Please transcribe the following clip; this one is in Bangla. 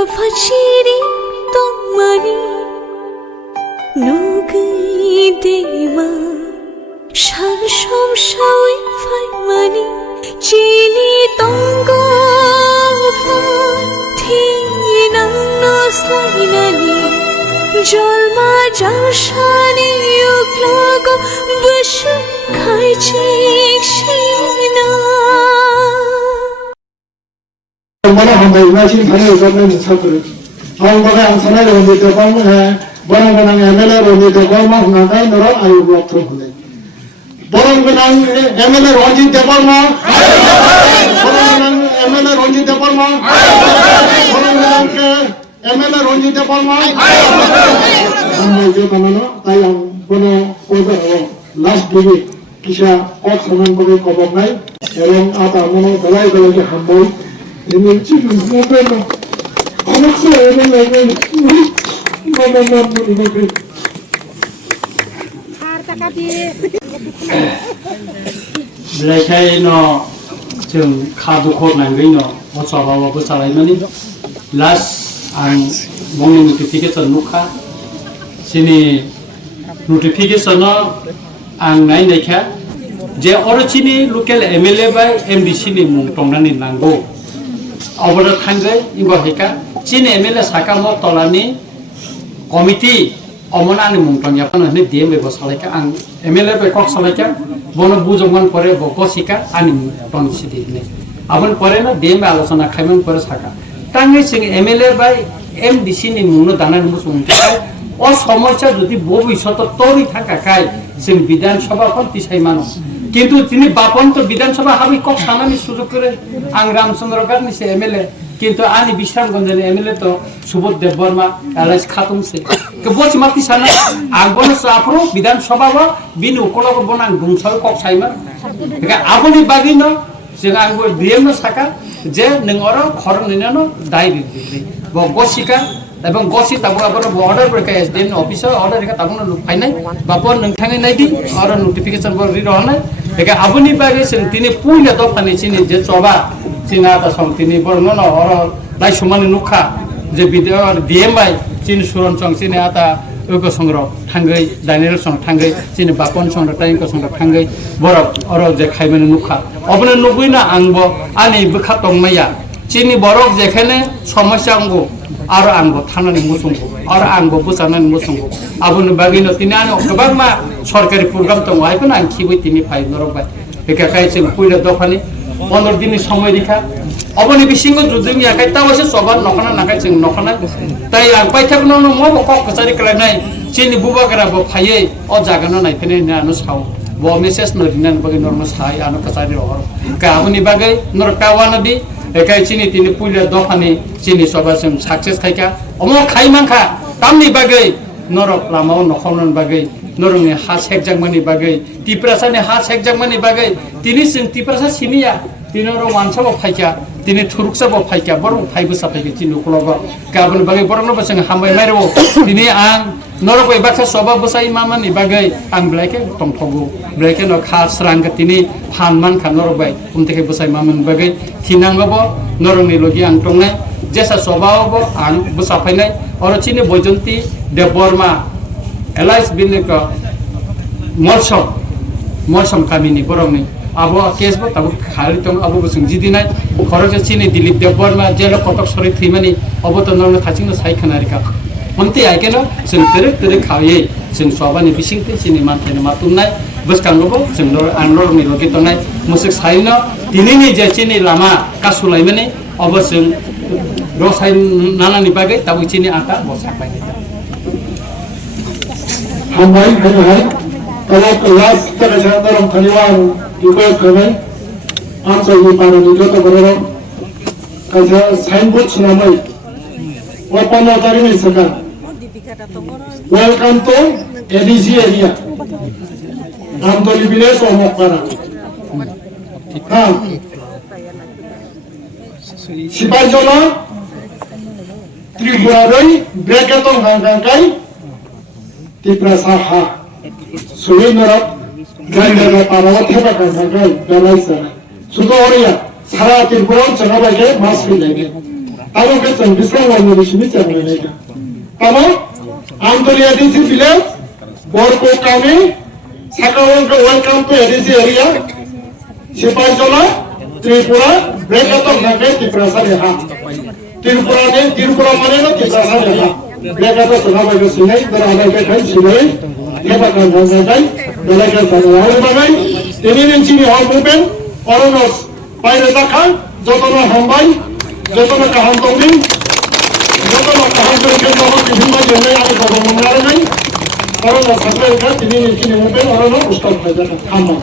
Rofachiri tomani nugi dema shar shom shawi faimani chini tongo fa thina naslainani jolma jashani uklogo bush khai chikshina Mana hambai machin thane government chakre aung baga ang sanai rondi to bang borang banang MLA rondi to bang ma hungai nora ayu block to hule borang banang MLA rondi to bang ma borang banang MLA rondi to bang ma borang banang ke MLA rondi to bang ma hambai jo kamano tai ang kono kodo last day kisha ok saman bagi kobok nai erong ata mono dalai dalai ke hambai ini cium mobil, anak saya ini lagi, mama ini. Harta kadi. Belakang no, jeng kado kod nanggeng no, bocor bawa bocor lain mana? Last ang morning notification nuka, sini notification no ang naik naiknya, je orang sini local MLA by MDC ni mungtong nani nanggo. Awalnya tanggai, ibu heka, cina MLA sakamo tolani komiti, omongan ni mungkin ya kan ini dia bebas salahkan, ang MLA bekok salahkan, bono bujongan pore bokosika, ani mungkin sih ini. Awan pore na dia alasana kaiman pore saka. Tanggai sing MLA by MDC ni mungkin dana musuh mungkin. Oh সমস্যা যদি ভবিষ্যতে তৈরি থাকা কাই সে বিধানসভা কোন তিসাই মানুষ কিন্তু তিনি বাপন তো বিধানসভা হাবি কক সানানি সুযোগ করে আং রামচন্দ্র গান্ধী সে এমএলএ কিন্তু আনি বিশ্রামগঞ্জের এমএলএ তো সুবোধ দেব বর্মা এলাইস খাতুমছে কে বচ মাতি সানা আগবন সাফরো বিধানসভা বা বিনু কোলক বনাং দুংসাল কক সাইমা কে আবনি বাগিনো যে আংবো ডিএম সাকা যে নংর খরং নিনানো দাই দিদি বগসিকা এবং গসি তাবো আবার অর্ডার করে এসডিএন অফিসার অর্ডার রেখা তাবো ফাইনাই বাপর নংথাঙে নাইদি আর নোটিফিকেশন বর রি রহনাই একা আবনি বাগে সেন তিনি পুইলে দফানি চিনি যে চবা চিনা তা সম তিনি বর্ণন অর লাই সমানি নুখা যে বিদ্যার ডিএম বাই চিনি সুরন চং চিনি আতা ঐক সংগ্রহ থাঙ্গৈ ডাইনেল সং থাঙ্গৈ চিনি বাপন সংগ্রহ টাইমক সংগ্রহ থাঙ্গৈ বরক অর যে খাইমানি নুখা অবনে নুগুইনা আংবো আনি বখা তংমাইয়া চিনি বরক যেখানে সমস্যা আঙ্গো আর আঙ্গো থানানি মুসুঙ্গো আর আঙ্গো বুসানানি মুসুঙ্গো আবুনি বাগিনো তিনি আনি গোবাং মা সরকারি প্রোগ্রাম তো আইপন আং খিবই তিনি ফাই নরবাই একা কাইছে পুইলা দফানি 15 দিনের সময় রেখা অবনি বিসিঙ্গ যুদ্ধমি আকাই তাওসে সবার নখনা নাকাই जों নখনা তাই আং পাই থাকনো মব কক কচারি কলাইনাই চিনি বুবাগরা ব ফাইয়ে অ জাগানো নাইফেনে নানো সাও ব মেসেজ নদিনান বাগি নরম সাই আনো কচারি হর কা আবনি বাগै নর কাওয়ানাদি একাই চিনি তিনি পুইলা দফানি চিনি সবা जों সাকসেস খাইকা অম খাইমানখা তামনি বাগै নরক লামাও নখনন বাগै নরংনি হা সেকজাংমানি বাগै টিপ্রাসানি হা সেকজাংমানি বাগै তিনি जों টিপ্রাসা সিনিয়া তিনর ওয়ানসাবো ফাইকা তিনি থুরুকসাবো ফাইকা বরং ফাইবসা ফাইকা চিনি কলগ গাবন বাগै বরংনো जों হামবাই মাইরো তিনি আং নরক এবাকসা সবা বসাই মামানি বাগै আং ব্লাইকে টংথগো ব্লাইকে ন খা স্রাংক তিনি ফানমান খা নরক বাই উমতেকে বসাই মামান বাগै থিনাঙ্গবো নরংনি লগি আং টংনাই जेसा सबावबो आं बसाफायनाय और चिनि बयजंती देबबर्मा एलाइस बिनक मलसम कामिनी बरंनि आबो केसबो ताबो खालि तंग आबो बसुं जिदिनाय खरज चिनि दिलीप देबबर्मा जेल कटक सरि थैमानि अबो त नरन खासिंनो साइखनारिका मन्ति आइकेनो जों तेरे खायै जों सबानि बिसिंति चिनि मानथायनो मातुमनाय बसकांगबो जों आनरनि लगे तंनाय मुसुक साइनो दिनैनि जे चिनि लामा कासुलायमानि अबो जों रसायन नानानि बागै ताबो चिनि आटा बसाफाय Hambai hambai, kalau kelas terasa dalam kaliwan ikut kami, answer di mana di kota berapa, kalau signboard namai, apa nama cari ni sekarang? Welcome to ADC area. Antoli village omok para. Sipai jono, Tripura Brekatong hangkai. Tiprasa ha, suwi norok, gaya parawat heba kan galai sana. Sudah orang ya, salah Tripura jangan lagi mas pilih. Tamo kesan bisang warna di sini jangan mereka. Tamo Antolia di sini village, Borko kami, Sakawang ke welcome to ADC area, Sipajola, Tripura, mereka tu nak di perasaan ya. Tripura mana nak di perasaan ya. Mereka tu senang bagi sini, berada di kan sini, dia bakal mengangkat, mereka senang orang bagai, ini ni sini orang mungkin, orang nos, bayar takkan, jodoh hambai. যতটা কাহান তৌরি যতটা কাহান তৌরি কেন্দ্র বিভিন্ন জেলায় আমি কথা মনে রাখি কারণ ছাত্রের তিনি মুখে অরণ্য পুস্তক খামা